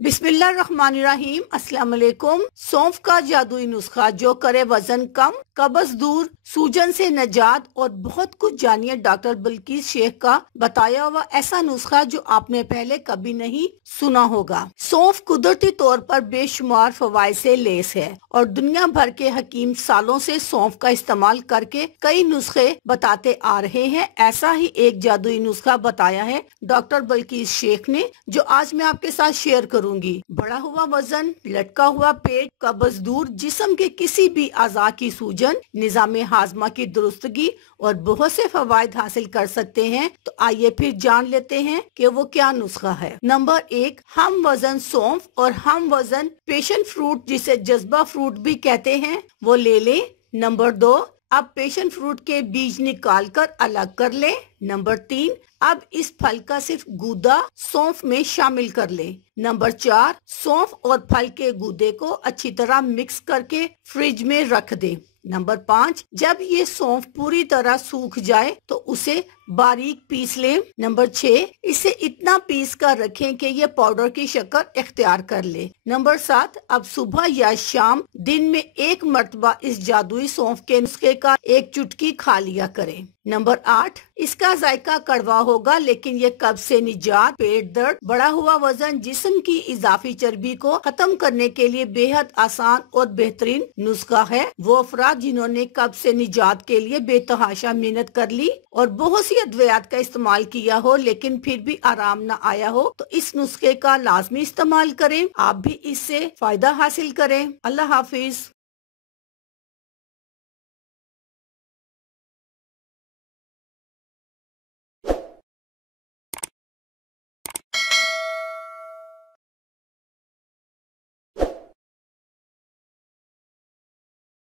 बिस्मिल्लाहिर्रहमानिर्रहीम। अस्सलाम वालेकुम। सौंफ का जादुई नुस्खा जो करे वजन कम, कब्ज दूर, सूजन से निजात और बहुत कुछ जानिए डॉक्टर बिल्किस शेख का बताया हुआ ऐसा नुस्खा जो आपने पहले कभी नहीं सुना होगा। सौंफ कुदरती तौर पर बेशुमार फवाइद से लेस है और दुनिया भर के हकीम सालों से सौंफ का इस्तेमाल करके कई नुस्खे बताते आ रहे हैं। ऐसा ही एक जादुई नुस्खा बताया है डॉक्टर बिल्किस शेख ने, जो आज मैं आपके साथ शेयर करूंगी। बढ़ा हुआ वजन, लटका हुआ पेट, कब्ज दूर, जिस्म के किसी भी अज़ा की सूजन, निज़ाम हाजमा की दुरुस्तगी और बहुत से फवायद हासिल कर सकते हैं। तो आइए फिर जान लेते हैं कि वो क्या नुस्खा है। नंबर 1, हम वजन सौंफ और हम वजन पैशन फ्रूट, जिसे जज्बा फ्रूट भी कहते हैं, वो ले लें। नंबर 2, अब पैशन फ्रूट के बीज निकाल कर अलग कर लें। नंबर 3, अब इस फल का सिर्फ गूदा सौंफ में शामिल कर लें। नंबर 4, सौंफ और फल के गूदे को अच्छी तरह मिक्स करके फ्रिज में रख दें। नंबर 5, जब ये सौंफ पूरी तरह सूख जाए तो उसे बारीक पीस लें। नंबर 6, इसे इतना पीस कर रखें कि ये पाउडर की शक्ल इख्तियार कर ले। नंबर 7, अब सुबह या शाम दिन में एक मर्तबा इस जादुई सौंफ के नुस्खे का एक चुटकी खा लिया करें। नंबर 8, इसका जायका कड़वा होगा लेकिन ये कब्ज से निजात, पेट दर्द, बढ़ा हुआ वजन, जिस्म की इजाफी चर्बी को खत्म करने के लिए बेहद आसान और बेहतरीन नुस्खा है। वो अफराद जिन्होंने कब्ज से निजात के लिए बेतहाशा मेहनत कर ली और बहुत सी अद्वियात का इस्तेमाल किया हो लेकिन फिर भी आराम न आया हो, तो इस नुस्खे का लाजमी इस्तेमाल करें। आप भी इससे फायदा हासिल करें। अल्लाह हाफिज।